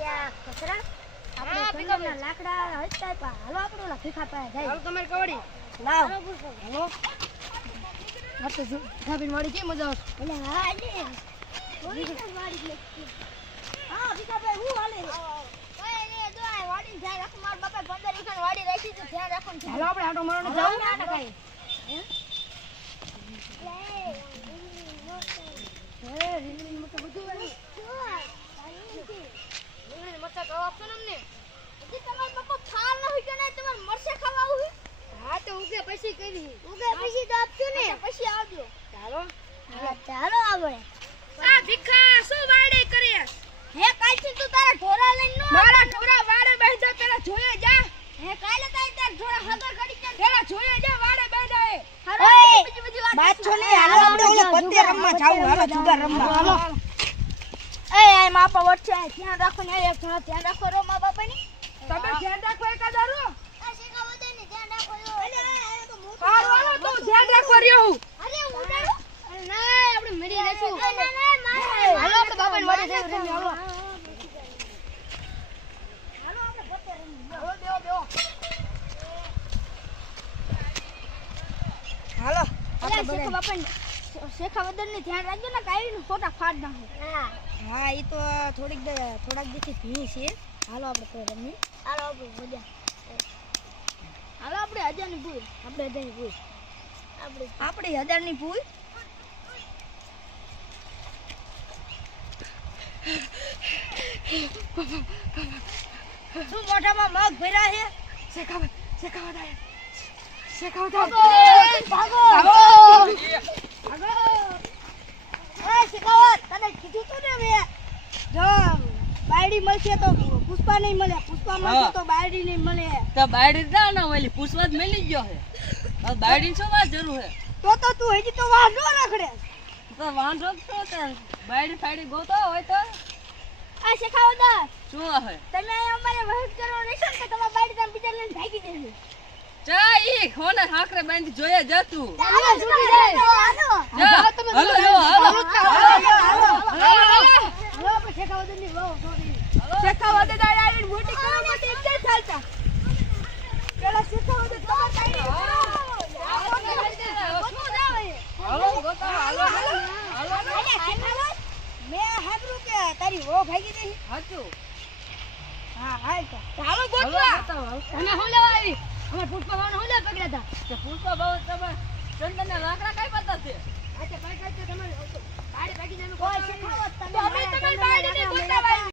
યા કચરા આપણે ગંગાના લાકડા હચતા પા હાલો આપણો લા ભીખા પાયા જાય હાલો તમારી કવડી લાવ હાલો આ તો ધાબીન વાડી કે મજા આવશે એટલે હા લે થોડી વાડી લે હા ભીખા ભાઈ હું હાલે ઓય લે જો આ વાડી જાય રાખો માર બાપા 15 ઈખણ વાડી રાખી તો ધ્યાન રાખો હાલો આપણે આટો મારવાનો જાવ ના ના કાઈ લે રીંગણી મત બધું વાળી રીંગણી મત ખાવા આપશો ને અમને હજી તમાર બાપા થાલ ન હોય કે નહીં તમાર મરસે ખાવા આવું હા તો ઉગે પછી કરી ઉગે પછી તો આપજો ને પછી આવજો ચાલો ચાલો આપણે આ ભીખા શું વાડે કરે હે કાલથી તું તારા ઢોરા લઈને નો મારા ઢોરા વાડે બેઠા પેલા જોયે જા હે કાલે તારી તાર ઢોરા હગર કરી જા પેલા જોયે જા વાડે બેઠા હે બીજી વાત છો ને હાલો આપણે ઓલે પત્તે રમવા જાવું હાલો જુગાર રમવા હાલો એ મા બાપા વચ્ચે ધ્યાન રાખો ને એક જણા ધ્યાન રાખો રો મા બાપાની તમે ધ્યાન રાખો એકાદારો આ શેકાવદે ને ધ્યાન રાખો અલે તો મોટો હાલો તું ધ્યાન રાખો રહ્યો હું અરે ઉડાડો અરે ના આપણે મરી લેશું ના ના માર હાલો આપણે બાપાને મરી જઈ રમી હાલો હાલો આપણે પત્તે રમી હાલો બેઓ હાલો આપણે શેખા બાપાને શેખાવદર ને ધ્યાન રાખજો ને કાઈ નું ફોટા ફાડ નાખો હા ઈ તો થોડાક દીથી ભી છે હાલો આપણે તો રમી હાલો આપણે મજા હાલો આપણે 1000 ની ભૂલ આપણે 1000 ની ભૂલ આપણે 1000 ની ભૂલ શું મોઢામાં મગ ભર્યા છે શેખાવદર ભાગો શેખાવત તને કીધું તું ને મે જો બાયડી મળશે તો પુષ્પા નહીં મળે પુષ્પા મળશે તો બાયડી નહીં મળે તો બાયડી ના ના ઓલી પુષ્પા જ મળી ગયો હે બસ બાયડી શું વાત જરૂર હે તો તું હજી તો વાહ નો રખડે તો વાંધો તો બાયડી ફાડી ગોતો હોય તો આ શેખાવત શું હે તમે અમારે વહીટ કરો રહેશો કે તમારા બાયડી તમે બીજા લઈને ભાગી જશે ચા ઈ હોને હાકરે બાંધી જોયા જા તું હાલો છૂટી જાય જા તમે હાલો આપણે શેખાવત ની વાવ શેખાવત દાડી મોટી કરો મોટી કે ચાલતા પેલા શેખાવત ખબર કાઈ હાલો ગોતા હાલો મે હાબરું કે તારી વો ભાગી ગઈ હાચું હા હાલ તો ચાલો ગોતવા તમે હું લેવા આવી અમાર પુષ્પા ભાવને હું લે પકડ્યા હતા કે પુષ્પા ભાવ તમે ચંદનના લાકડા કઈ પતા છે આ તે ભાઈ તમારે બાડી ભાગી નાનું કોઈ શેખાવત તમે તમારી બાડી ની ગોતાવા